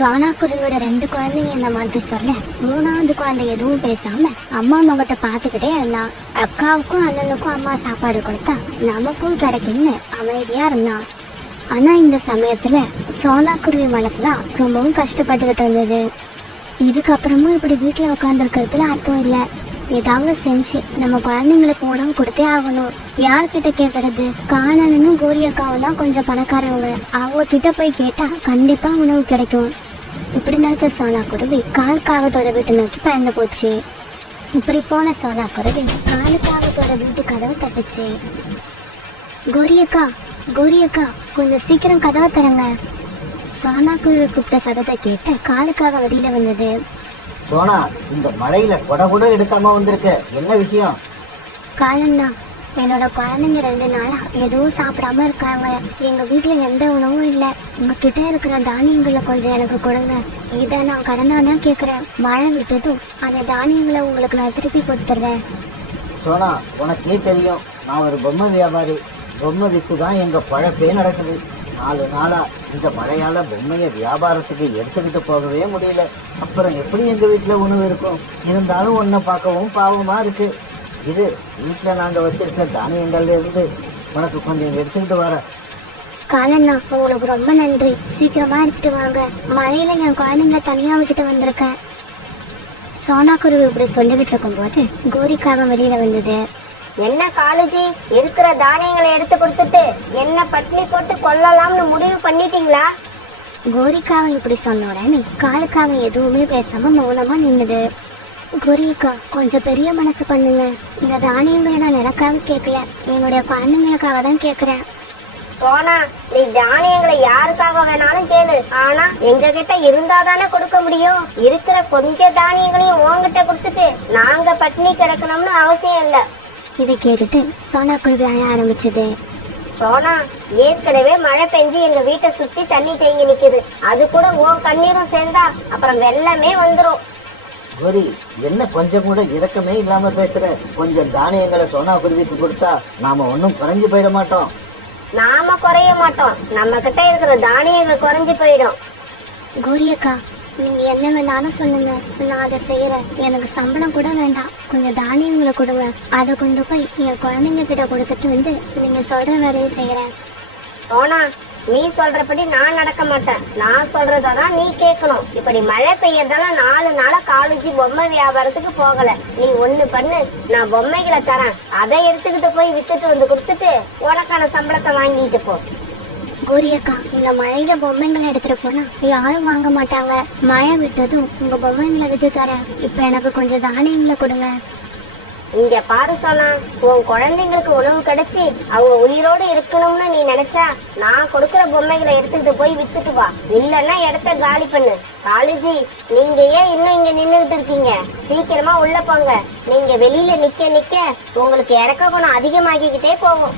சோனா குருவியோட 2 குழந்தைங்க இந்த மாதிரி சொல்ல 3வது குழந்தை எதுவும் பேசாம அம்மா முகத்தை பார்த்துக்கிட்டே இருந்தான். அக்காவுக்கும் அண்ணனுக்கும் அம்மா சாப்பாடு கொடுத்தா நமக்கும் கிடைக்கும்னு அமைதியா இருந்தான். ஆனா இந்த சமயத்துல சோனா குருவி மனசுதான் ரொம்பவும் கஷ்டப்பட்டுக்கிட்டு இருந்தது. இதுக்கப்புறமும் இப்படி வீட்டுல உட்காந்துருக்கிறதுல அர்த்தம் இல்லை. ஏதாவது செஞ்சு நம்ம குழந்தைங்களுக்கு உணவு கொடுத்தே ஆகணும். யார்கிட்ட கேட்கறது? காணனும் கோரி அக்காவும் தான் கொஞ்சம் பணக்காரவங்க. அவங்க கிட்ட போய் கேட்டா கண்டிப்பா உணவு கிடைக்கும். இப்படி நினைச்ச சோனா குருவி கால்காகத்தோட வீட்டை நோக்கி பயந்து போச்சு. இப்படி போன சோனா குருவி கால்காகத்தோட வீட்டு கதவை தட்டுச்சு. கோரியக்கா, கோரியக்கா, கொஞ்சம் சீக்கிரம் கதவை தரங்க. சோனா குருவி கூப்பிட்ட சதத்தை கேட்ட காலுக்காக வெளியில வந்தது. சோனா, இந்த மழையில கொடை கூட எடுக்காம வந்திருக்க, என்ன விஷயம்? காலண்ணா, என்னோட குழந்தைங்க 2 நாளா எதுவும் சாப்பிடாம இருக்காங்க. எங்க வீட்டுல எந்த உணவும் இல்லை. உங்ககிட்ட இருக்கிற தானியங்களை கொஞ்சம் எனக்கு கொடுங்க. இதை நான் கடனா தான் கேட்குறேன். மழை விட்டதும் அந்த தானியங்களை உங்களுக்கு நான் திருப்பி கொடுத்துட்றேன். சோனா, உனக்கே தெரியும், நான் ஒரு பொம்மை வியாபாரி. பொம்மை விற்று தான் எங்க பழப்பே நடக்குது. 4 நாளா இந்த மழையால பொம்மையை வியாபாரத்துக்கு எடுத்துக்கிட்டு போகவே முடியல. அப்புறம் எப்படி எங்க வீட்டுல உணவு இருக்கும்? இருந்தாலும் உன்னை பார்க்கவும் பாவமா இருக்கு. இது வீட்டுல நாங்க வச்சிருக்க தானியங்கள்ல இருந்து உனக்கு கொஞ்சம் எடுத்துக்கிட்டு வர. காலண்ணா, உங்களுக்கு ரொம்ப நன்றி. சீக்கிரமா எடுத்துட்டு வாங்க. மழையில என் குழந்தைங்களை தனியா விட்டுட்டு வந்திருக்கேன். சோனா குருவி இப்படி சொல்லிக்கிட்டு இருக்கும்போது கோரிக்காக வெளியில வந்தது. என்ன காலேஜி, இருக்கிற தானியங்களை எடுத்து கொடுத்துட்டு என்ன பட்டினி போட்டு கொல்லலாம்னு முடிவு பண்ணிட்டீங்களா? கோரிக்காவை இப்படி சொன்ன உடனே காலுக்காவை எதுவுமே பேசாம மௌனமா நின்னுது. கோரிக்கா, கொஞ்சம் பெரிய மனசு பண்ணுங்க. இந்த தானியங்களை நான் எனக்காக கேட்கல, என்னுடைய குழந்தைங்களுக்காக தான் கேட்கிறேன். சோனா, நீ தானியங்களை யாருக்காக வேணாலும் கேளு. ஆனா எங்க கிட்ட இருந்தாதானே கொடுக்க முடியும். இருக்கிற கொஞ்சம் தானியங்களையும் உங்ககிட்ட கொடுத்துட்டு நாங்க பட்டினி கிடக்கணும்னு அவசியம் இல்லை. இதை கேட்டுட்டு சோனா குருவி அழ ஆரம்பிச்சது. சோனா, ஏற்கனவே மழை பெஞ்சு எங்க வீட்டை சுத்தி தண்ணி தேங்கி நிக்குது. அது கூட உன் கண்ணீரும் சேர்ந்தா அப்புறம் வெள்ளமே வந்துடும். கோரி, என்ன கொஞ்சம் கூட இரக்கமே இல்லாம பேசுற? கொஞ்சம் தானியங்களை சோனா குருவிக்கு கொடுத்தா நாம ஒன்னும் குறைஞ்சு போயிட மாட்டோம். நாம குறைய மாட்டோம், நம்ம கிட்ட இருக்கிற தானியங்கள் குறைஞ்சு போயிடும். கோரியக்கா, நீங்க என்ன வேணாலும் சொல்லுங்க, நான் அதை செய்யறேன். எனக்கு சம்பளம் கூட வேண்டாம். கொஞ்சம் தானியங்களை கொடுங்க. அதை கொண்டு போய் என் குழந்தைங்க கிட்ட கொடுத்துட்டு வந்து நீங்க சொல்ற வேலையை செய்யறேன். சோனா, நீ சொல்றபடி நான் நடக்க மாட்டேன். நான் சொல்றதான் நீ கேட்கணும். இப்படி மழை பெய்யறதால 4 நாளா காலேஜி பொம்மை வியாபாரத்துக்கு போகல. நீ ஒண்ணு பண்ணு, நான் பொம்மைகளை தரேன். அதை எடுத்துக்கிட்டு போய் வித்துட்டு வந்து கொடுத்துட்டு உனக்கான சம்பளத்தை வாங்கிட்டு போ. கோரியக்கா, இந்த மழையில பொம்மைங்களை எடுத்துட்டு போனா யாரும் வாங்க மாட்டாங்க. மழை விட்டதும் உங்க பொம்மைங்களை வித்து தரேன். இப்ப எனக்கு கொஞ்சம் தானியங்களை கொடுங்க. இங்க பாரு சோனா, உன் குழந்தைங்களுக்கு உணவு கிடைச்சி அவங்க உயிரோடு இருக்கணும்னு நீ நினைச்சா நான் கொடுக்குற பொம்மைகளை எடுத்துட்டு போய் வித்துட்டு வா. இல்லன்னா இடத்த காலி பண்ணு. காலேஜி, நீங்க ஏன் இன்னும் இங்க நின்றுட்டு இருக்கீங்க? சீக்கிரமா உள்ள போங்க. நீங்க வெளியில நிக்க நிக்க உங்களுக்கு இறக்க குணம் அதிகமாகிக்கிட்டே போகும்.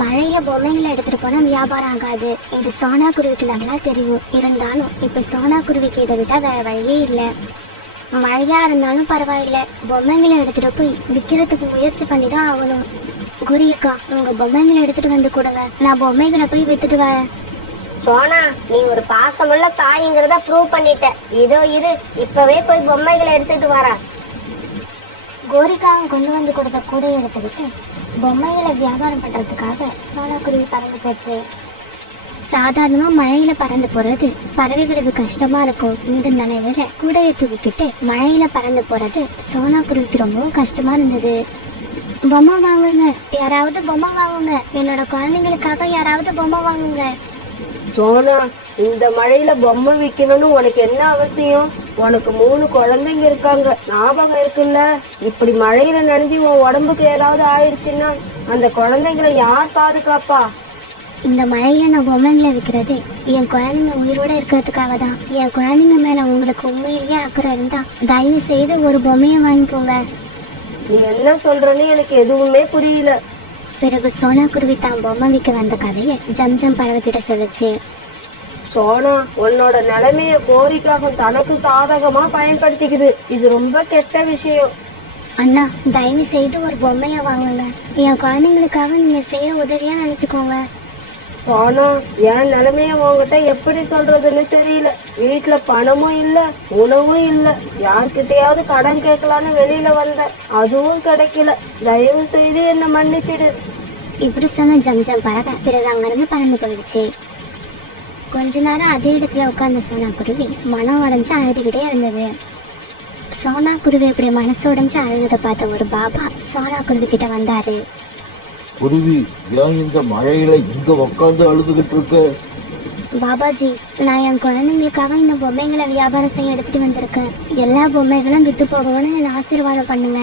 மழையில பொம்மைகளை எடுத்துட்டு போனா வியாபாரம் ஆகாது. இது சோனா குருவிக்கு நல்லா தெரியும். இருந்தாலும் இப்ப சோனா குருவிக்கு இதை விட்டா வேற வழியே இல்லை. மழையா இருந்தாலும் பரவாயில்ல, பொம்மைங்களை எடுத்துட்டு போய் விற்கிறதுக்கு முயற்சி பண்ணி தான் ஆகணும். குரியக்கா, உங்க பொம்மைங்களை எடுத்துட்டு வந்து கொடுங்க. நான் பொம்மைகளை போய் வித்துட்டு வரேன். சோனா, நீ ஒரு பாசமுள்ள தாய்ங்கிறத ப்ரூவ் பண்ணிட்ட. இதோ இரு, இப்பவே போய் பொம்மைகளை எடுத்துட்டு வர. கோரிக்காவும் கொண்டு வந்து கொடுத்த கூடையை எடுத்துக்கிட்டு பொம்மைகளை வியாபாரம் பண்றதுக்காக சோனா குருவி பறந்து போச்சு. சாதாரணமா மழையில பறந்து போறது பறவைகளுக்கு கஷ்டமா இருக்கும். இந்த நிலையில கூடையை தூக்கிக்கிட்டு மழையில பறந்து போறது சோனா குருவிக்கு ரொம்பவும் கஷ்டமா இருந்தது. பொம்மை வாங்குங்க, யாராவது பொம்மை வாங்குங்க. என்னோட குழந்தைங்களுக்காக யாராவது பொம்மை வாங்குங்க. சோனா, இந்த மழையில பொம்மை விற்கணும்னு உனக்கு என்ன அவசியம்? உனக்கு 3 குழந்தைங்க இருக்காங்க, ஞாபகம் இருக்குல்ல? இப்படி மழையில நனைஞ்சு உன் உடம்புக்கு ஏதாவது ஆயிடுச்சுன்னா அந்த குழந்தைங்களை யார் பாதுகாப்பா? இந்த மழையில நான் பொம்மைங்களை விற்கிறது என் குழந்தைங்க உயிரோட இருக்கிறதுக்காக தான். என் குழந்தைங்க மேல உங்களுக்கு உண்மையிலேயே அக்கறை இருந்தா தயவு செய்து ஒரு பொம்மையை வாங்கிக்கோங்க. நீ என்ன சொல்றன்னு எனக்கு எதுவுமே புரியல. பிறகு சோனா குருவி தான் பொம்மை விற்க வந்த கதையை ஜம்ஜம் பறவைக்கிட்ட சொல்லுச்சு. சோனா, உன்னோட நிலைமைய கோரிக்காக தனக்கு சாதகமா பயன்படுத்திக்குது. இது ரொம்ப கெட்ட விஷயம். அண்ணா, தயவு செய்து ஒரு பொம்மையை வாங்குங்க. என் குழந்தைங்களுக்காக நீங்க செய்ய உதவியா நினைச்சுக்கோங்க. ஆனா என் நிலைமைய உங்ககிட்ட எப்படி சொல்றதுன்னு தெரியல. வீட்டுல பணமும் இல்ல, உணவும் இல்ல. யார்கிட்டயாவது கடன் கேட்கலான்னு வெளியில வந்தேன், அதுவும் கிடைக்கல. தயவு செய்து என்ன மன்னிச்சிடு. இப்படி சொன்ன ஜம்ஜம் பறவை பிறகு அங்கிருந்து பறந்து போயிடுச்சு. கொஞ்ச நேரம் அதே இடத்துல உட்கார்ந்த சோனா குருவி மனம் உடைஞ்சு அழுதுகிட்டே இருந்தது. சோனா குருவி இப்படி மனசு உடைஞ்சு அழுததை பார்த்த ஒரு பாபா சோனா குருவி கிட்ட வந்தாரு. குருவி, ஏன் இந்த மழையில இங்க உக்காந்து அழுதுகிட்டு இருக்க? பாபாஜி, நான் என் குழந்தைங்களுக்காக இந்த பொம்மைகளை வியாபாரம் செய்ய எடுத்துட்டு வந்திருக்கேன். எல்லா பொம்மைகளும் விட்டு போகணும்னு என்னை ஆசீர்வாதம் பண்ணுங்க.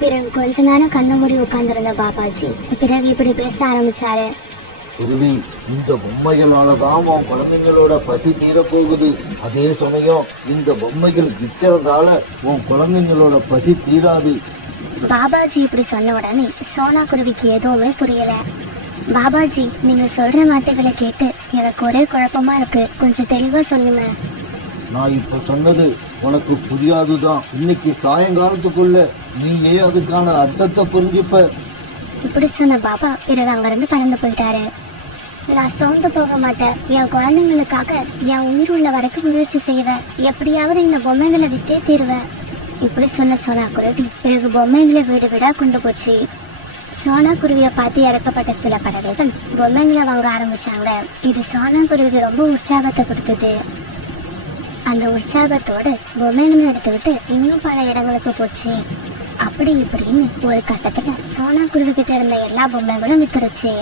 பிறகு கொஞ்ச நேரம் கண்ண மூடி உட்கார்ந்திருந்த பாபாஜி பிறகு இப்படி பேச ஆரம்பிச்சாரு. குருவி, இந்த பொம்மைகளால தான் உன் குழந்தைங்களோட பசி தீரப்போகுது. அதே சமயம் இந்த பொம்மைகள் விற்கிறதால உன் குழந்தைங்களோட பசி தீராது. பாபாஜி இப்படி சொன்ன உடனே சோனா குருவிக்கு எதுவுமே புரியல. பாபாஜி, நீங்க சொல்ற வார்த்தைகளை கேட்டு எனக்கு ஒரே குழப்பமா இருக்கு, கொஞ்சம் தெளிவா சொல்லுங்க. நான் இப்ப சொன்னது உனக்கு புரியாதுதான். இன்னைக்கு சாயங்காலத்துக்குள்ள நீயே அதுக்கான அர்த்தத்தை புரிஞ்சுப்ப. இப்படி சொன்ன பாபா பிறகு அங்கிருந்து பறந்து போயிட்டாரு. நான் சோர்ந்து போக மாட்டேன். என் குழந்தைங்களுக்காக என் உயிர் உள்ள வரைக்கும் முயற்சி செய்வேன். எப்படியாவது இந்த பொம்மைகளை வித்தே தீருவேன். இப்படி சொன்ன சோனா குருவி பிறகு பொம்மைகளை வீடு வீடா கொண்டு போச்சு. சோனா குருவியை பார்த்து இறக்கப்பட்ட சில பறவைகள் பொம்மைகளை வாங்க ஆரம்பிச்சாங்க. இது சோனா குருவிக்கு ரொம்ப உற்சாகத்தை கொடுத்தது. அந்த உற்சாகத்தோடு பொம்மைகளை எடுத்துக்கிட்டு இன்னும் பல இடங்களுக்கு போச்சு. அப்படி இப்படின்னு ஒரு கட்டத்துல சோனா குருவி கிட்ட இருந்த எல்லா பொம்மைகளும் வித்துருச்சு.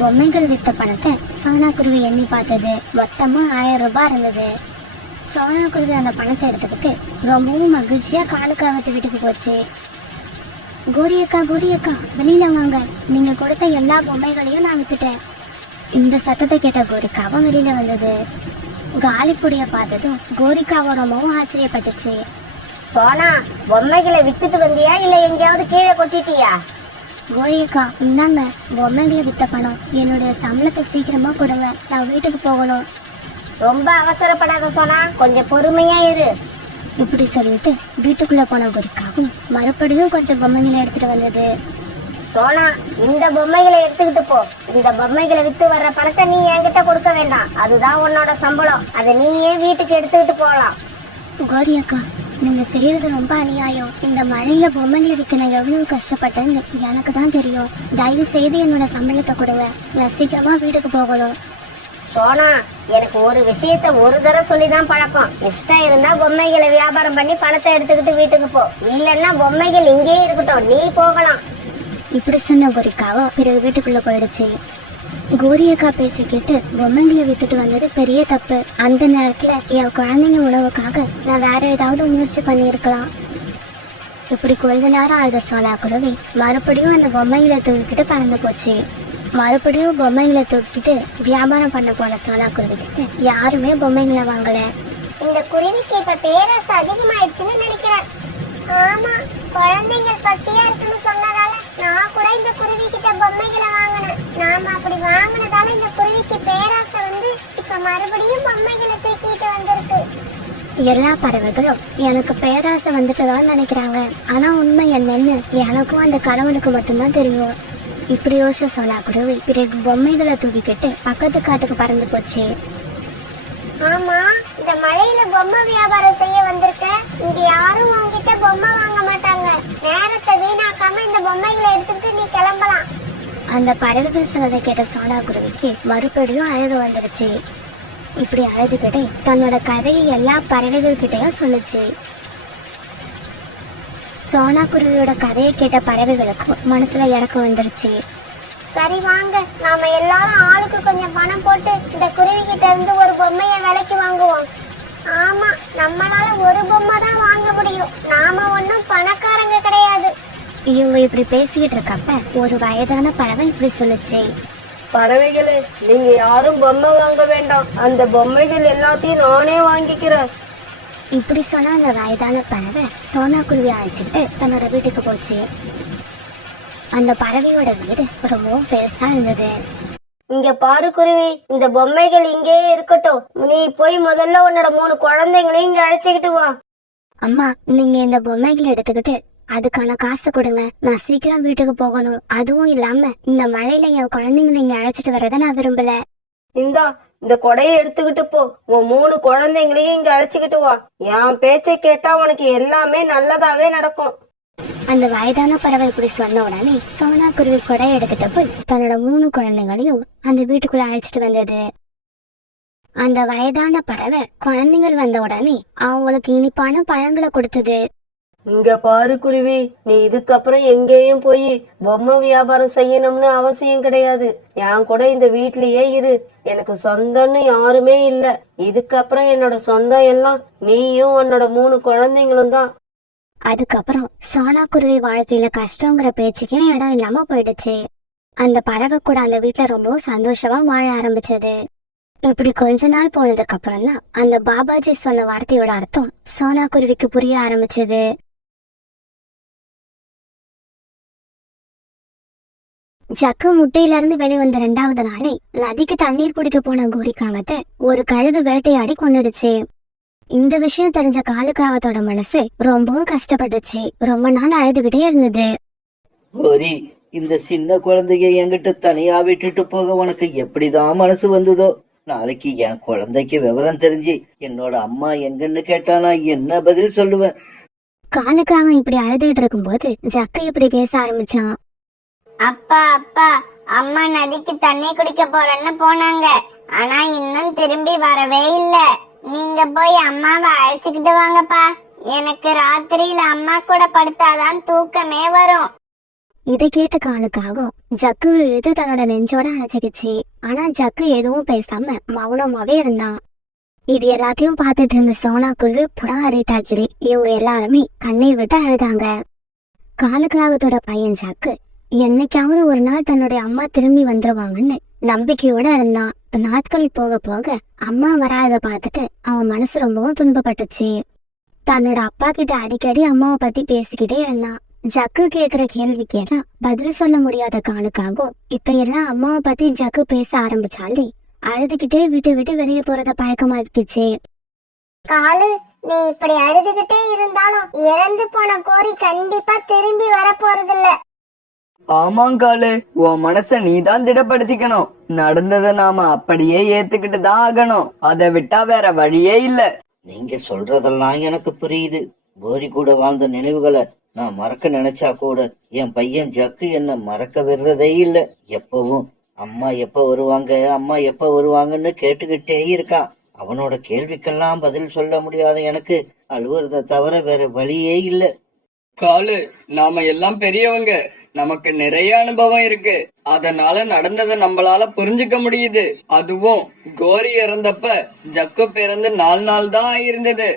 பொம்மைகள் வித்த பணத்தை சோனா குருவி எண்ணி பார்த்தது. மொத்தமா 1000 ரூபாய் இருந்தது. சோனா குருவி அந்த பணத்தை எடுத்துக்கிட்டு ரொம்பவும் மகிழ்ச்சியா காலுக்காகத்து வீட்டுக்கு போச்சு. கோரி அக்கா, கோரி அக்கா, வெளியில வாங்க, நீங்க கொடுத்த எல்லா பொம்மைகளையும் நான் வித்துட்டேன். இந்த சத்தத்தை கேட்ட கோரிக்காவும் வெளியில வந்தது. காலிப்புடிய பார்த்ததும் கோரிக்காவை ரொம்பவும் ஆச்சரியப்பட்டுச்சு. சோனா, பொம்மைகளை வித்துட்டு வந்தியா இல்ல எங்கேயாவது கீழே கொட்டிட்டியா? கோரியக்கா, இந்தாங்க பொம்மைகளை வித்த பணம். என்னுடைய சம்பளத்தை சீக்கிரமா கொடுங்க, நான் வீட்டுக்கு போகணும். ரொம்ப அவசரப்படாத சோனா, கொஞ்சம் பொறுமையா இரு. இப்படி சொல்லிட்டு வீட்டுக்குள்ள போன கோரிக்காவும் மறுபடியும் கொஞ்சம் பொம்மைகளை எடுத்துட்டு வந்தது. சோனா, இந்த பொம்மைகளை எடுத்துக்கிட்டு போ. இந்த பொம்மைகளை வித்து வர்ற பணத்தை நீ என்கிட்ட கொடுக்க வேண்டாம், அதுதான் உன்னோட சம்பளம். அதை நீயே வீட்டுக்கு எடுத்துக்கிட்டு போகலாம். கோரியக்கா, நீங்க செய்யறது ரொம்ப அநியாயம். இந்த மழையில பொம்மைகளை விற்க நான் எவ்வளவு கஷ்டப்பட்டேன்னு எனக்கு தான் தெரியும். தயவு செய்து என்னோட சம்பளத்தை கொடுங்க, நான் சீக்கிரமா வீட்டுக்கு போகணும். சோனா, எனக்கு ஒரு விஷயத்த ஒரு தடவை சொல்லிதான் பழக்கம். இஷ்டம் இருந்தா பொம்மைகளை வியாபாரம் பண்ணி பணத்தை எடுத்துக்கிட்டு வீட்டுக்கு போ, இல்லைன்னா பொம்மைகள் இங்கேயே இருக்கட்டும், நீ போகலாம். இப்படி சொன்ன கோரிக்காவோ பிறகு வீட்டுக்குள்ள போயிடுச்சு. கோரியக்கா பேச்சு கேட்டு பொம்மைகளை விட்டுட்டு வந்தது பெரிய தப்பு. அந்த நேரத்துல என் குழந்தைங்க உணவுக்காக நான் வேற ஏதாவது முயற்சி பண்ணியிருக்கலாம். இப்படி கொஞ்ச நேரம் அழுத சோனா குருவி மறுபடியும் அந்த பொம்மைகளை தூக்கிட்டு பறந்து போச்சு. மறுபடியும் பொம்மைகளை தூக்கிட்டு வியாபாரம் பண்ண போன சோனா குருவி கிட்ட யாருமே பொம்மைகளை வாங்கல. இந்த குருவிக்கு இப்ப பேராசை அதிகமாயிடுச்சுன்னு நினைக்கிறேன். ஆமா, குழந்தைங்க பசியா இருக்குன்னு சொன்னதால நான் கூட இந்த குருவி கிட்ட பொம்மைகளை வாங்கினேன். நாம அப்படி வாங்கினதால இந்த குருவிக்கு பேராசை வந்து இப்ப மறுபடியும் பொம்மைகளை தூக்கிட்டு வந்திருக்கு. எல்லா பறவைகளும் எனக்கு பேராசை வந்துட்டதான்னு நினைக்கிறாங்க. ஆனா உண்மை என்னன்னு எனக்கும் அந்த கடவுளுக்கு மட்டும்தான் தெரியும். இப்படி யோசிச்ச சோனா குருவி பிறகு பொம்மைகளை தூக்கிக்கிட்டு பக்கத்து காட்டுக்கு பறந்து போச்சு. ஆமா, இந்த மழையில பொம்மை வியாபாரம் செய்ய வந்திருக்க. இங்க யாரும் உங்ககிட்ட பொம்மை வாங்க மாட்டாங்க. நேரத்தை வீணாக்காம இந்த பொம்மைகளை எடுத்துட்டு நீ கிளம்பலாம். அந்த பறவைகள் சொன்னதை கேட்ட சோனா குருவிக்கு மறுபடியும் அழகு வந்துருச்சு. இப்படி அழுதுகிட்டே தன்னோட கதையை எல்லா பறவைகள் கிட்டையும் சொல்லுச்சு. சோனா குருவியோட கதையை கேட்ட பறவைகளுக்கு மனசுல இறக்கம் வந்துருச்சு. சரி வாங்க, நாம எல்லாரும் ஆளுக்கு கொஞ்சம் பணம் போட்டு இந்த குருவி கிட்ட இருந்து ஒரு பொம்மையை விலைக்கு வாங்குவோம். ஆமா, நம்மளால ஒரு பொம்மை தான் வாங்க முடியும். நாம ஒன்னும் பணக்காரங்க கிடையாது. இவங்க இப்படி பேசிக்கிட்டு இருக்கப்ப ஒரு வயதான பறவை இப்படி சொல்லுச்சு. பறவைகளே, நீங்க யாரும் பொம்மை வாங்க வேண்டாம். அந்த பொம்மைகள் எல்லாத்தையும் நானே வாங்கிக்கிறேன். இப்படி சொன்ன அந்த வயதான பறவை சோனா குருவி அழைச்சிக்கிட்டு தன்னோட வீட்டுக்கு போச்சு. அந்த பறவையோட வீடு ரொம்பவும் பெருசா இருந்தது. இங்க பாரு குருவி, இந்த பொம்மைகள் இங்கேயே இருக்கட்டும். நீ போய் முதல்ல உன்னோட 3 குழந்தைங்களையும் இங்க அழைச்சிக்கிட்டு வா. அம்மா, நீங்க இந்த பொம்மைகளை எடுத்துக்கிட்டு அதுக்கான காசு கொடுங்க, நான் சீக்கிரம் வீட்டுக்கு போகணும். அதுவும் இல்லாம இந்த மழையில என் குழந்தைங்களை இங்க அழைச்சிட்டு வரத நான் விரும்பல. இந்தா இந்த கொடையை எடுத்துக்கிட்டு போ. உன் 3 குழந்தைங்களையும் இங்க அழைச்சுக்கிட்டு வா. என் பேச்சை கேட்டா உனக்கு எல்லாமே நல்லதாவே நடக்கும். அந்த வயதான பறவை இப்படி சொன்ன உடனே சோனா குருவி கொடை எடுத்துட்டு போய் தன்னோட 3 குழந்தைங்களையும் அந்த வீட்டுக்குள்ள அழைச்சிட்டு வந்தது. அந்த வயதான பறவை குழந்தைகள் வந்த உடனே அவங்களுக்கு இனிப்பான பழங்களை கொடுத்தது. இங்க பாரு குருவி, நீ இதுக்கப்புறம் எங்கேயும் போய் பொம்மை வியாபாரம் செய்யணும்னு அவசியம் கிடையாது. என் கூட இந்த வீட்லயே இரு. எனக்கு சொந்தம்னு யாருமே இல்ல. இதுக்கப்புறம் என்னோட சொந்தம் எல்லாம் நீயும் உன்னோட 3 குழந்தைங்களும் தான். அதுக்கப்புறம் சோனா குருவி வாழ்க்கையில கஷ்டங்கிற பேச்சுக்கே இடம் இல்லாம போயிடுச்சு. அந்த பறவை கூட அந்த வீட்டுல ரொம்ப சந்தோஷமா வாழ ஆரம்பிச்சது. இப்படி கொஞ்ச நாள் போனதுக்கு அப்புறம் தான் அந்த பாபாஜி சொன்ன வார்த்தையோட அர்த்தம் சோனா குருவிக்கு புரிய ஆரம்பிச்சது. ஜக்கு முட்டையில இருந்து வெளிவந்த 2வது நாளே நதிக்கு தண்ணீர் குடிக்க போன கோரிக்காகத்தை ஒரு கழுகு வேட்டையாடி கொன்னுடுச்சு. இந்த விஷயம் தெரிஞ்ச காலுக்காகத்தோட மனசு ரொம்பவும் கஷ்டப்பட்டுச்சு. ரொம்ப நாள் அழுதுகிட்டே இருந்தது. கோரி, இந்த சின்ன குழந்தைய என்கிட்ட தனியா விட்டுட்டு போக உனக்கு எப்படிதான் மனசு வந்ததோ? நாளைக்கு என் குழந்தைக்கு விவரம் தெரிஞ்சு என்னோட அம்மா எங்கன்னு கேட்டா நான் என்ன பதில் சொல்லுவேன்? காலுக்காக இப்படி அழுதுகிட்டு இருக்கும்போது ஜக்கு இப்படி பேச ஆரம்பிச்சான். அப்பா அப்பா, அம்மா நதிக்கு தண்ணி குடிக்க போறேன்னு போனாங்க. ஆனா இன்னும் திரும்பி வரவே இல்ல. நீங்க போய் அம்மாவை அழைச்சுக்கிட்டு வாங்கப்பா. எனக்கு ராத்திரியில அம்மா கூட படுத்தாதான் தூக்கமே வரும். இதை கேட்ட காலுக்காகவும் ஜக்கு இழுத்து தன்னோட நெஞ்சோட அணைச்சிக்கிச்சு. ஆனா ஜக்கு எதுவும் பேசாம மௌனமாவே இருந்தான். இது எல்லாத்தையும் பார்த்துட்டு இருந்த சோனா குருவி, புறா, ரீட்டாக்கிளி இவங்க எல்லாருமே கண்ணீர் விட்டு அழுதாங்க. காலுக்காகத்தோட பையன் ஜக்கு என்னைக்காவது ஒரு நாள் தன்னுடைய அம்மா திரும்பி வந்துருவாங்கன்னு நம்பிக்கையோட இருந்தான். நாட்கள் போக போக அம்மா வராத பார்த்துட்டு அவன் மனசு ரொம்பவும் துன்பப்பட்டுச்சு. தன்னோட அப்பா கிட்ட அடிக்கடி அம்மாவை பத்தி பேசிக்கிட்டே இருந்தான். ஜக்கு கேக்குற கேள்விக்கெல்லாம் பதில் சொல்ல முடியாத காலுக்காகவும் இப்ப எல்லாம் அம்மாவை பத்தி ஜக்கு பேச ஆரம்பிச்சாலே அழுதுகிட்டே விட்டு விட்டு வெளியே போறத பழக்கமா இருந்துச்சு. காலு, நீ இப்படி அழுதுகிட்டே இருந்தாலும் இறந்து போன கோரி கண்டிப்பா திரும்பி வர போறதில்ல. ஆமாங்காலு, உன் மனச நீதான் திடப்படுத்திக்கணும். நடந்ததை நாம அப்படியே ஏத்துக்கிட்டு தான் ஆகணும். அதை விட்டா வேற வழியே இல்ல. நீங்க சொல்றதெல்லாம் எனக்கு புரியுது. கோரி கூட வாழ்ந்த நினைவுகளை நான் மறக்க நினைச்சா கூட என் பையன் ஜக்கு என்ன மறக்க விடுறதே இல்லை. எப்பவும் அம்மா எப்ப வருவாங்க, அம்மா எப்ப வருவாங்கன்னு கேட்டுக்கிட்டே இருக்கான். அவனோட கேள்விக்கெல்லாம் பதில் சொல்ல முடியாத எனக்கு அழுவுறத தவிர வேற வழியே இல்லை. காலு, நாம எல்லாம் பெரியவங்க. நமக்கு நிறைய அனுபவம் இருக்கு. அதனால நடந்ததை நம்மளால புரிஞ்சுக்க முடியுது. அதுவும் கோரி இறந்தப்ப ஜக்கு பிறந்து 4 நாள் தான் ஆயிருந்தது.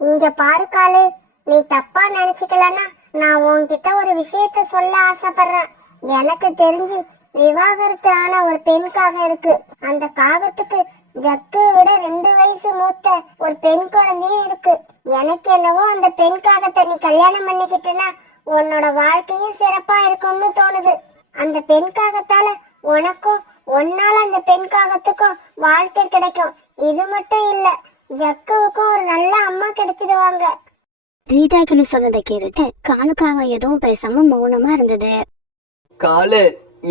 இங்க பாரு காலு, நீ தப்பா நினைச்சுக்கலன்னா நான் உன்கிட்ட ஒரு விஷயத்த சொல்ல ஆசைப்படுறேன். எனக்கு தெரிஞ்சு விவாகரத்து ஆன ஒரு பெண் காகம் இருக்கு. அந்த காகத்துக்கு ஜக்கு விட 2 வயசு மூத்த ஒரு பெண் குழந்தையும் இருக்கு. எனக்கு என்னவோ அந்த பெண் காகத்தை நீ கல்யாணம் பண்ணிக்கிட்டனா உன்னோட வாழ்க்கையும் சிறப்பா இருக்கும்னு தோணுது. அந்த பெண் காகத்தால உனக்கும் உன்னால அந்த பெண் காகத்துக்கும் வாழ்க்கை கிடைக்கும். இது மட்டும் இல்ல, ஜக்குவுக்கும் ஒரு நல்ல அம்மா கிடைச்சிடுவாங்க. ரீட்டாக்கிளி சொன்னதை கேட்டுட்டு காலுக்காக எதுவும் பேசாம மௌனமா இருந்தது. காலு,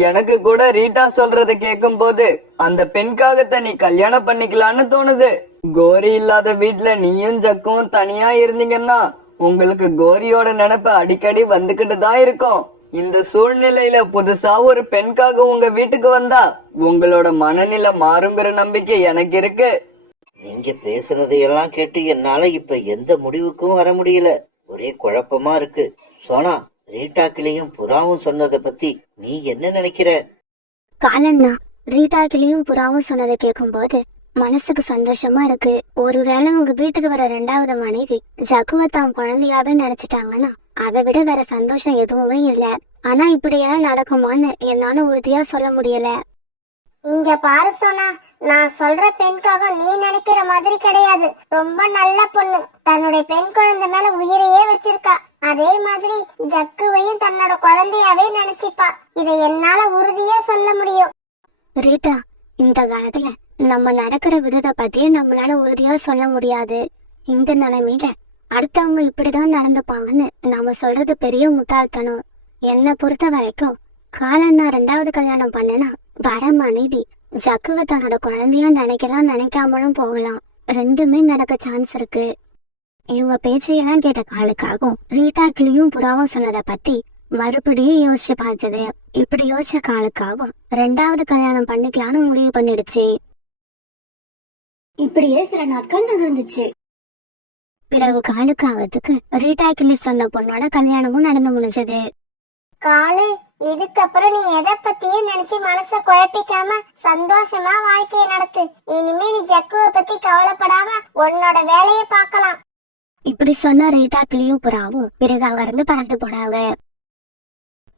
எனக்கு கூட ரீட்டா சொல்றத கேட்கும் போது அந்த பெண்காகத்தை நீ கல்யாணம் பண்ணிக்கலான்னு தோணுது. கோரி இல்லாத வீட்டுல நீயும் ஜக்கும் தனியா இருந்தீங்கன்னா உங்களுக்கு கோரியோட நினைப்பு அடிக்கடி வந்துகிட்டு தான் இருக்கும். இந்த சூழ்நிலையில புதுசா ஒரு பெண்காக உங்க வீட்டுக்கு வந்தா உங்களோட மனநிலை மாறுங்கிற நம்பிக்கை எனக்கு இருக்கு. நீங்க பேசுறதையெல்லாம் கேட்டு என்னால இப்ப எந்த முடிவுக்கும் வர முடியல. ஒரே குழப்பமா இருக்கு. சோனா, ரீட்டாக்கிளையும் புறாவும் சொன்னதை பத்தி நீ என்ன நினைக்கிற? காலண்ணா, ரீட்டாக்கிளையும் புறாவும் சொன்னதை கேட்கும் போது மனசுக்கு சந்தோஷமா இருக்கு. ஒருவேளை உங்க வீட்டுக்கு வர 2வது மனைவி ஜக்குவை தான் குழந்தையாவே நினைச்சிட்டாங்கன்னா அதை விட வேற சந்தோஷம் எதுவுமே இல்ல. ஆனா இப்படியெல்லாம் நடக்குமான்னு என்னால உறுதியா சொல்ல முடியல. இங்க பாரு சோனா, நான் சொல்ற பெண்காக நீ நினைக்கிற மாதிரி கிடையாது. ரொம்ப நல்ல பொண்ணு. தன்னுடைய பெண் குழந்தை மேல உயிரையே வச்சிருக்கா. அதே மாதிரி ஜக்குவையும் தன்னோட குழந்தையாவே நினைச்சிப்பா. இதை என்னால உறுதியா சொல்ல முடியும். ரீட்டா, இந்த காலத்துல நம்ம நடக்கிற விதத்தை பத்தியே நம்மளால உறுதியா சொல்ல முடியாது. இந்த நிலைமையில அடுத்தவங்க இப்படிதான் நடந்துப்பாங்கன்னு நாம சொல்றது பெரிய முட்டாள்தனம். என்னை பொறுத்த வரைக்கும் காலண்ணா 2வது கல்யாணம் பண்ணனா வர மனைவி ஜக்குவை தன்னோட குழந்தையா நினைக்கலாம், நினைக்காமலும் போகலாம். ரெண்டுமே நடக்க சான்ஸ் இருக்கு. இவங்க பேச்சையெல்லாம் கேட்ட காலுக்காகவும் ரீட்டா கிளியும் புறாவும் சொன்னதை பத்தி மறுபடியும் யோசிச்சு பார்த்தது. இப்படி யோசிச்ச காலுக்காகவும் 2வது கல்யாணம் பண்ணிக்கலான்னு முடிவு பண்ணிடுச்சு. இப்படியே சில நாட்கள் நகர்ந்துச்சு. பிறகு காலுக்காகத்துக்கு ரீட்டா கிளி சொன்ன பொண்ணோட கல்யாணமும் நடந்து முடிஞ்சது. காலு, இதுக்கப்புறம் நீ எதை பத்தியும் நினைச்சு மனச குழப்பிக்காம சந்தோஷமா வாழ்க்கைய நடத்து. இனிமே நீ ஜக்குவை பத்தி கவலைப்படாம உன்னோட வேலையை பார்க்கலாம். இப்படி சொன்ன ரீட்டா கிளியும் புறாவும் பிறகு அங்க இருந்து பறந்து போனாங்க.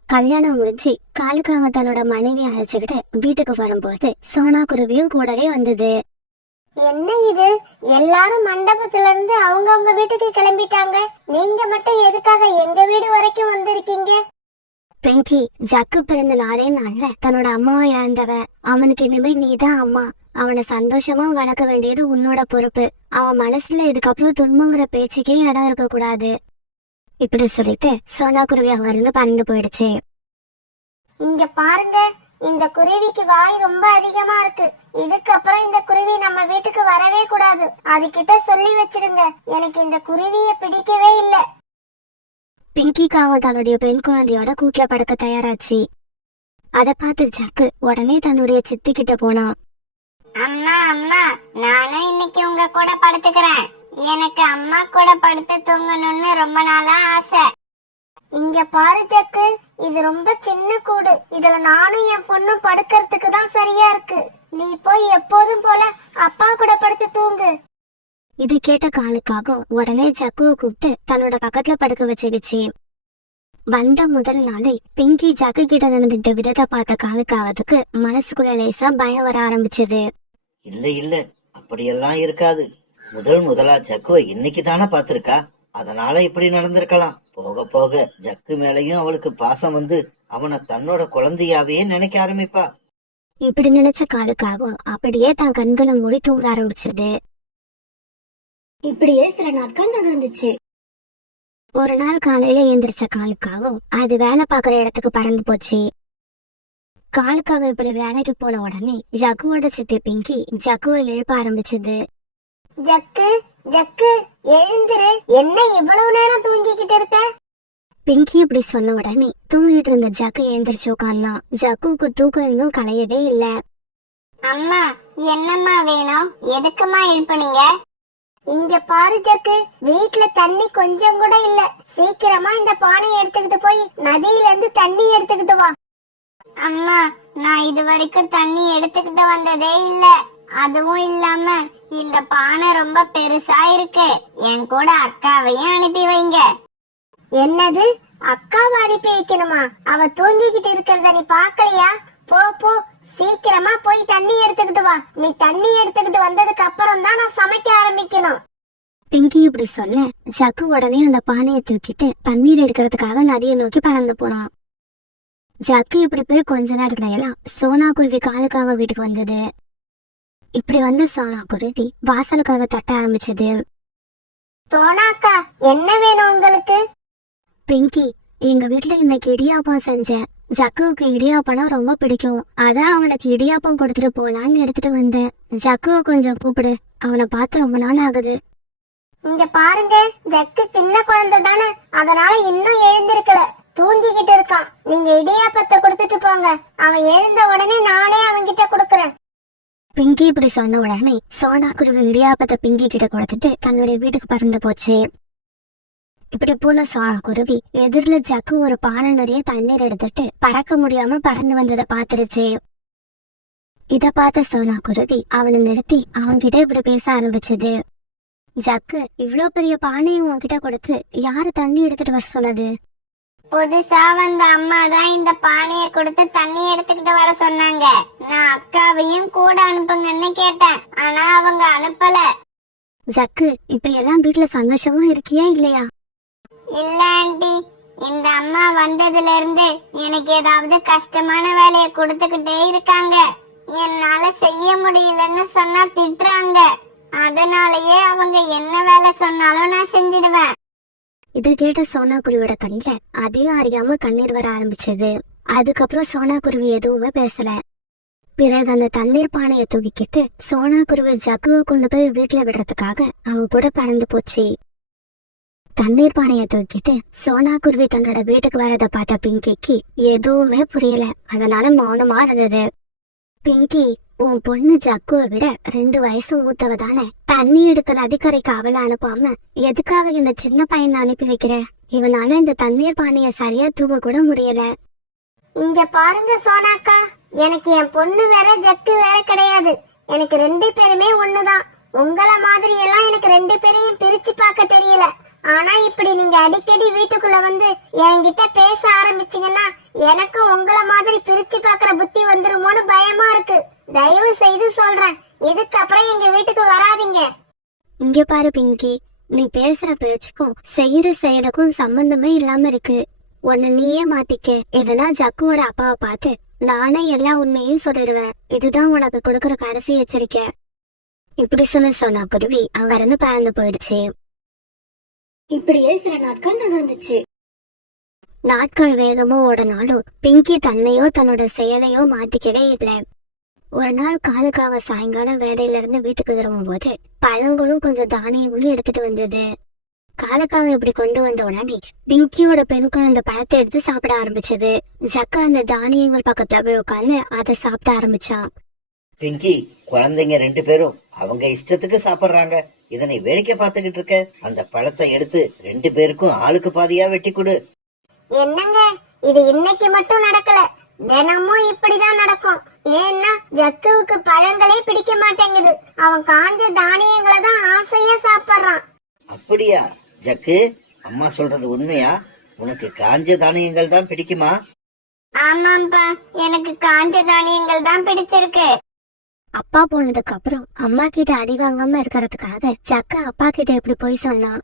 கல்யாணம் முடிஞ்சு காலுக்காக தன்னோட மனைவி அழைச்சுக்கிட்டு வீட்டுக்கு வரும்போது சோனா குருவியும் கூடவே வந்தது. என்ன இது, எல்லாரும் மண்டபத்துல இருந்து அவங்கவங்க வீட்டுக்கு கிளம்பிட்டாங்க. நீங்க மட்டும் எதுக்காக எங்க வீடு வரைக்கும் வந்திருக்கீங்க? பிங்கி, ஜக்கு பிறந்த நாளே நாள்ல தன்னோட அம்மாவை இழந்தவ. அவனுக்கு இனிமே நீதான் அம்மா. அவனை சந்தோஷமா வளர்க்க வேண்டியது உன்னோட பொறுப்பு. அவன் மனசுல இதுக்கப்புறம் துன்பங்கிற பேச்சுக்கே இடம் இருக்க கூடாது. இப்படி சொல்லிட்டு சோனா குருவி அங்க இருந்து பறந்து போயிடுச்சு. இங்க பாருங்க, இந்த குருவிக்கு வாய் ரொம்ப அதிகமா இருக்கு. இதுக்கப்புறம் இந்த குருவி நம்ம வீட்டுக்கு வரவே கூடாது. அதுகிட்ட சொல்லி வச்சிருங்க, எனக்கு இந்த குருவிய பிடிக்கவே இல்ல. பிங்கிக்காக தன்னுடைய பெண் குழந்தையோட கூட்டுல படுக்க தயாராச்சு. அதை பார்த்து ஜக்கு உடனே தன்னுடைய சித்தி கிட்ட போனான். அம்மா அம்மா, நானும் இன்னைக்கு உங்க கூட படுத்துக்கிறேன். எனக்கு அம்மா கூட படுத்து தூங்கணும்னு ரொம்ப நாளா ஆசை. இங்க பாரு ஜக்கு, இது ரொம்ப சின்ன கூடு. இதுல நானும் என் பொண்ணும் படுக்கிறதுக்கு தான் சரியா இருக்கு. நீ போய் எப்போதும் போல அப்பா கூட படுத்து தூங்கு. இது கேட்ட காலுக்காக உடனே ஜக்குவை கூப்பிட்டு தன்னோட பக்கத்துல படுக்க வச்சிருச்சு. வந்த முதல் நாளே பிங்கி ஜக்கு கிட்ட நடந்துட்ட விதத்தை பார்த்த காலுக்காவதுக்கு மனசுக்குள்ள லேசா பயம் வர ஆரம்பிச்சது. இல்ல இல்ல, அப்படியெல்லாம் இருக்காது. முதலா ஜக்குவை இன்னைக்கு தானே பாத்திருக்கா, அதனால இப்படி நடந்திருக்கலாம். போக போக ஜக்கு மேலையும் அவளுக்கு பாசம் வந்து அவனை தன்னோட குழந்தையாவே நினைக்க ஆரம்பிப்பா. இப்படி நினைச்ச காலுக்காகவும் அப்படியே தான் கண்களை மூடி தூங்க ஆரம்பிச்சது. இப்படியே சில நாட்கள் நகர்ந்துச்சு. ஒரு நாள் காலையில எந்திரிச்ச காலுக்காகவும் அது வேலை பாக்குற இடத்துக்கு பறந்து போச்சு. காலுக்காக இப்படி வேலைக்கு போன உடனே ஜக்குவோட சித்தி பிங்கி ஜக்குவை எழுப்ப ஆரம்பிச்சது. ஜக்கு ஜக்கு, எழுந்திரு. என்ன இவ்வளவு நேரம் தூங்கிக்கிட்டு இருக்க? பிங்கி இப்படி சொன்ன உடனே தூங்கிட்டு இருந்த ஜக்கு எந்திரிச்சு உட்கார்ந்தான். ஜக்குவுக்கு தூக்கம் இன்னும் கலையவே இல்ல. அம்மா, என்னம்மா வேணும்? எதுக்குமா எழுப்புனீங்க? இங்க பாரு ஜக்கு, வீட்டுல தண்ணி கொஞ்சம் கூட இல்ல. சீக்கிரமா இந்த பானையை எடுத்துக்கிட்டு போய் நதியில இருந்து தண்ணி எடுத்துக்கிட்டு வா. அம்மா, நான் இது வரைக்கும் தண்ணி எடுத்துக்கிட்டு வந்ததே இல்ல. அதுவும் இல்லாம இந்த பானை ரொம்ப பெருசா இருக்கு. என் கூட அக்காவையும் அனுப்பி வைங்க. என்னது, அக்காவை அனுப்பி வைக்கணுமா? அவ தூங்கிக்கிட்டு இருக்கிறத நீ பாக்கலையா? போ போ, சீக்கிரமா போய் தண்ணி எடுத்துக்கிட்டு வா. நீ தண்ணி எடுத்துக்கிட்டு வந்ததுக்கு அப்புறம் தான் நான் சமைக்க ஆரம்பிக்கணும். பிங்கி இப்படி சொல்ல ஜக்கு உடனே அந்த பானையை தூக்கிட்டு தண்ணீர் எடுக்கிறதுக்காக நதியை நோக்கி பறந்து போனான். ஜக்கு இப்படி போய் கொஞ்ச நேரத்துல எல்லாம் சோனா குருவி காலுக்காக வீட்டுக்கு வந்தது. இப்படி வந்து சோனா குருவி வாசலுக்காக தட்ட ஆரம்பிச்சது. சோனாக்கா, என்ன வேணும் உங்களுக்கு? பிங்கி, எங்க வீட்டுல இன்னைக்கு இடியாப்பம் செஞ்சேன். ஜக்குவுக்கு இடியாப்பம்னா ரொம்ப பிடிக்கும். அதான் அவனுக்கு இடியாப்பம் கொடுத்துட்டு போலான்னு எடுத்துட்டு வந்தேன். ஜக்குவை கொஞ்சம் கூப்பிடு, அவனை பார்த்து ரொம்ப நாள் ஆகுது. இங்க பாருங்க, ஜக்கு சின்ன குழந்தை தானே, அதனால இன்னும் எழுந்திருக்கல, தூங்கிக்கிட்டு இருக்கான். நீங்க இடியாப்பத்தை கொடுத்துட்டு போங்க. அவன் எழுந்த உடனே நானே அவன்கிட்ட கொடுக்கறேன். பிங்கி இப்படி சொன்ன உடனே சோனா குருவி இடியாப்பத்தை பிங்கி கிட்ட கொடுத்துட்டு தன்னுடைய வீட்டுக்கு பறந்து போச்சு. இப்படி போன சோனா குருவி எதிரில ஜக்கு ஒரு பானை நிறைய தண்ணீர் எடுத்துட்டு பறக்க முடியாம பறந்து வந்ததை பாத்துருச்சு. இத பார்த்த சோனா குருவி அவனை நிறுத்தி அவன்கிட்ட இப்படி பேச ஆரம்பிச்சது. ஜக்கு, இவ்ளோ பெரிய பானையை உன்கிட்ட கொடுத்து யாரு தண்ணி எடுத்துட்டு வர சொன்னது? புதுசா வந்த அம்மா தான் இந்த பானையை கொடுத்து தண்ணி எடுத்துக்கிட்டு வர சொன்னாங்க. நான் அக்காவையும் கூட அனுப்புங்கன்னு கேட்டேன், ஆனா அவங்க அனுப்பல. ஜக்கு, இப்ப எல்லாம் வீட்டுல சந்தோஷமா இருக்கியா இல்லையா? இல்ல ஆண்டி, இந்த அம்மா வந்ததுல இருந்து எனக்கு ஏதாவது கஷ்டமான வேலையை கொடுத்துக்கிட்டே இருக்காங்க. என்னால செய்ய முடியலன்னு சொன்னா திட்டுறாங்க. அதனாலயே அவங்க என்ன வேலை சொன்னாலும் நான் செஞ்சிடுவேன். இதை கேட்ட சோனா குருவியோட கண்ணுல அதையும் அறியாம கண்ணீர் வர ஆரம்பிச்சது. அதுக்கப்புறம் சோனா குருவி எதுவுமே பேசல. பிறகு அந்த தண்ணீர் பானையை தூக்கிக்கிட்டு சோனா குருவி ஜக்குவை கொண்டு போய் வீட்டுல விடுறதுக்காக அவங்க கூட பறந்து போச்சு. தண்ணீர் பானையை தூக்கிட்டு சோனா குருவி தன்னோட வீட்டுக்கு வரத பார்த்த பிங்கிக்கு எதுவுமே புரியல. அதனால மௌனமா இருந்தது. பிங்கி, உன் பொண்ணு ஜக்குவை விட 2 வயசு மூத்தவ தானே. தண்ணி எடுக்க நதிக்கரைக்கு அவளை அனுப்பாம எதுக்காக இந்த சின்ன பையனை அனுப்பி வைக்கிற? இவனால இந்த தண்ணீர் பானைய சரியா தூக்க கூட முடியல. இங்க பாருங்க சோனாக்கா, எனக்கு என் பொண்ணு வேற ஜக்கு வேற கிடையாது. எனக்கு 2 பேருமே ஒண்ணுதான். உங்களை மாதிரி எல்லாம் எனக்கு 2 பேரையும் பிரிச்சு பார்க்க தெரியல. ஆனா இப்படி நீங்க அடிக்கடி வீட்டுக்குள்ள வந்து என்கிட்ட பேச ஆரம்பிச்சீங்கன்னா எனக்கு உங்களை மாதிரி பிரிச்சு பாக்குற புத்தி வந்துருமோன்னு பயமா இருக்கு. தயவு செய்து சொல்றேன், இதுக்கப்புறம் எங்க வீட்டுக்கு வராதீங்க. இங்க பாரு பிங்கி, நீ பேசுற பேச்சுக்கும் செய்யற செயலுக்கும் சம்பந்தமே இல்லாம இருக்கு. உன்னை நீயே மாத்திக்க. இல்லைன்னா ஜக்குவோட அப்பாவை பார்த்து நானே எல்லா உண்மையும் சொல்லிடுவேன். இதுதான் உனக்கு கொடுக்கற கடைசி எச்சரிக்கை. இப்படி சொன்னா குருவி அங்க இருந்து பறந்து போயிடுச்சு. இப்படியே சில நாட்கள் நகர்ந்துச்சு. நாட்கள் வேகமா ஓடனாலும் பிங்கி தன்னையோ தன்னோட செயலையோ மாத்திக்கவே இல்லை. ஒரு நாள் காலுக்காக சாயங்காலம் வேலையில இருந்து வீட்டுக்கு திரும்பும் போது பழங்களும் கொஞ்சம் தானியங்களும் எடுத்துட்டு வந்தது. காலுக்காக இப்படி கொண்டு வந்த உடனே பிங்கியோட பெண் குழந்தை பழத்தை எடுத்து சாப்பிட ஆரம்பிச்சது. ஜக்கா அந்த தானியங்கள் பக்கத்துல போய் உட்காந்து அதை சாப்பிட ஆரம்பிச்சான். பிங்கி, குழந்தைங்க 2 பேரும் அவங்க இஷ்டத்துக்கு சாப்பிடுறாங்க. இதனை வேடிக்கை பார்த்துக்கிட்டு இருக்க. அந்த பழத்தை எடுத்து 2 பேருக்கும் ஆளுக்கு பாதியா வெட்டி கொடு. என்னங்க, இது இன்னைக்கு மட்டும் நடக்கல, தினமும் இப்படிதான் நடக்கும். ஏன்னா ஜக்குவுக்கு பழங்களே பிடிக்க மாட்டேங்குது. அவன் காஞ்ச தானியங்களை தான் ஆசையா சாப்பிடுறான். அப்படியா ஜக்கு? அம்மா சொல்றது உண்மையா? உனக்கு காஞ்ச தானியங்கள் தான் பிடிக்குமா? ஆமாப்பா, எனக்கு காஞ்ச தானியங்கள் தான் பிடிச்சிருக்கு. அப்பா போனதுக்கு அப்புறம் அம்மா கிட்ட அடி வாங்காம இருக்கிறதுக்காக ஜக்கா அப்பா கிட்ட எப்படி போய் சொன்னான்.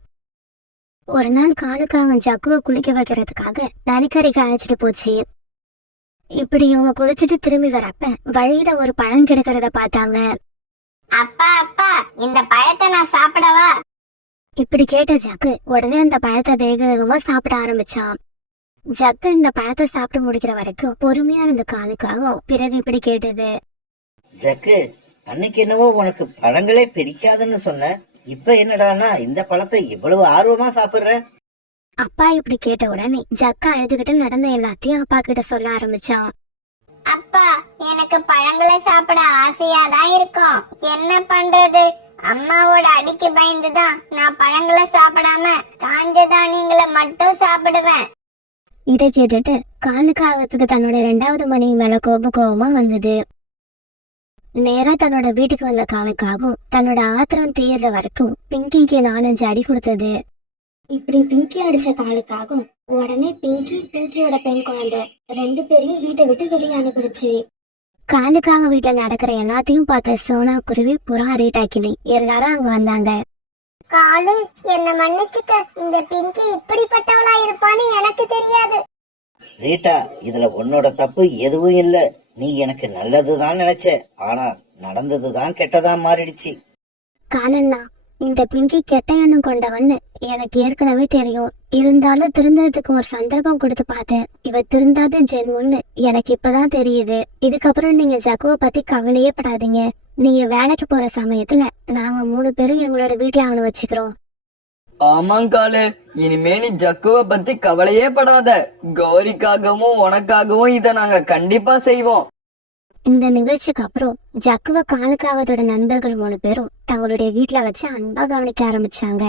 ஒரு நாள் காலுக்காக ஜக்குவை குளிக்க வைக்கிறதுக்காக நதிக்கரைக்கு அழைச்சிட்டு போச்சு. இப்படி இவங்க குளிச்சுட்டு திரும்பி வரப்ப வழியில ஒரு பழம் கிடைக்கிறத பார்த்தாங்க. அப்பா அப்பா, இந்த பழத்தை நான் சாப்பிடவா? இப்படி கேட்ட ஜக்கு உடனே அந்த பழத்தை வேக வேகமா சாப்பிட ஆரம்பிச்சான். ஜக்கு இந்த பழத்தை சாப்பிட்டு முடிக்கிற வரைக்கும் பொறுமையா இருந்த காலுக்காக பிறகு இப்படி கேட்டது. ஜக்கு, அன்னைக்கு என்னவோ உனக்கு பழங்களே பிடிக்காதுன்னு சொன்ன. இப்ப என்னடானா இந்த பழத்தை இவ்வளவு ஆர்வமா சாப்பிடுற? அப்பா இப்படி கேட்ட உடனே ஜக்கா அழுதுகிட்டு நடந்த எல்லாத்தையும் அப்பா கிட்ட சொல்ல ஆரம்பிச்சான். அப்பா, எனக்கு பழங்களை சாப்பிட ஆசையாதான் இருக்கும். என்ன பண்றது? அம்மாவோட அடிக்கு பயந்துதான் நான் பழங்களை சாப்பிடாம காஞ்ச தானியங்களை மட்டும் சாப்பிடுவேன். இதை கேட்டுட்டு காலுக்காகத்துக்கு தன்னோட 2வது மனைவி மேல கோபமா வந்தது. நேரா தன்னோட வீட்டுக்கு வந்த காலுக்காகவும் தன்னோட ஆத்திரம் தீர்ற வரைக்கும் பிங்கிக்கு 4-5 அடி கொடுத்தது. இப்படி பிங்கி அடிச்ச காலுக்காகவும் உடனே பிங்கியோட பெண் குழந்தை 2 பேரையும் வீட்டை விட்டு வெளியே அனுப்பிடுச்சு. காலுக்காக வீட்டுல நடக்கிற எல்லாத்தையும் பார்த்த சோனா குருவி, புறா, ரீட்டாக்கிளி எல்லாரும் அங்க வந்தாங்க. காலு, என்ன மன்னிச்சுக்க. இந்த பிங்கி இப்படிப்பட்டவளா இருப்பான்னு எனக்கு தெரியாது. ரீட்டா, இதுல உன்னோட தப்பு எதுவும் இல்ல. நீ எனக்கு நல்லதுதான் நினைச்ச. ஆனா நடந்ததுதான் கெட்டதா மாறிடுச்சு. காலண்ணா, இந்த பிங்கி கெட்ட எண்ணம் கொண்டவன்னு எனக்கு ஏற்கனவே தெரியும். இருந்தாலும் திருந்ததுக்கு ஒரு சந்தர்ப்பம் கொடுத்து பார்த்தேன். இவ திருந்தாத ஜென்மம்னு எனக்கு இப்பதான் தெரியுது. இதுக்கப்புறம் நீங்க ஜக்குவை பத்தி கவலையே படாதீங்க. நீங்க வேலைக்கு போற சமயத்துல நாங்க 3 பேரும் எங்களோட வீட்டுல அவனை வச்சுக்கிறோம். ஆமாங்காலு, இனிமே நீ ஜக்குவை பத்தி கவலையே படாத. கௌரிக்காகவும் உனக்காகவும் இத நாங்க கண்டிப்பா செய்வோம். இந்த நிகழ்ச்சிக்கு அப்புறம் ஜக்குவை காலுக்காவதோட நண்பர்கள் 3 பேரும் தங்களுடைய வீட்டுல வச்சு அன்பா கவனிக்க ஆரம்பிச்சாங்க.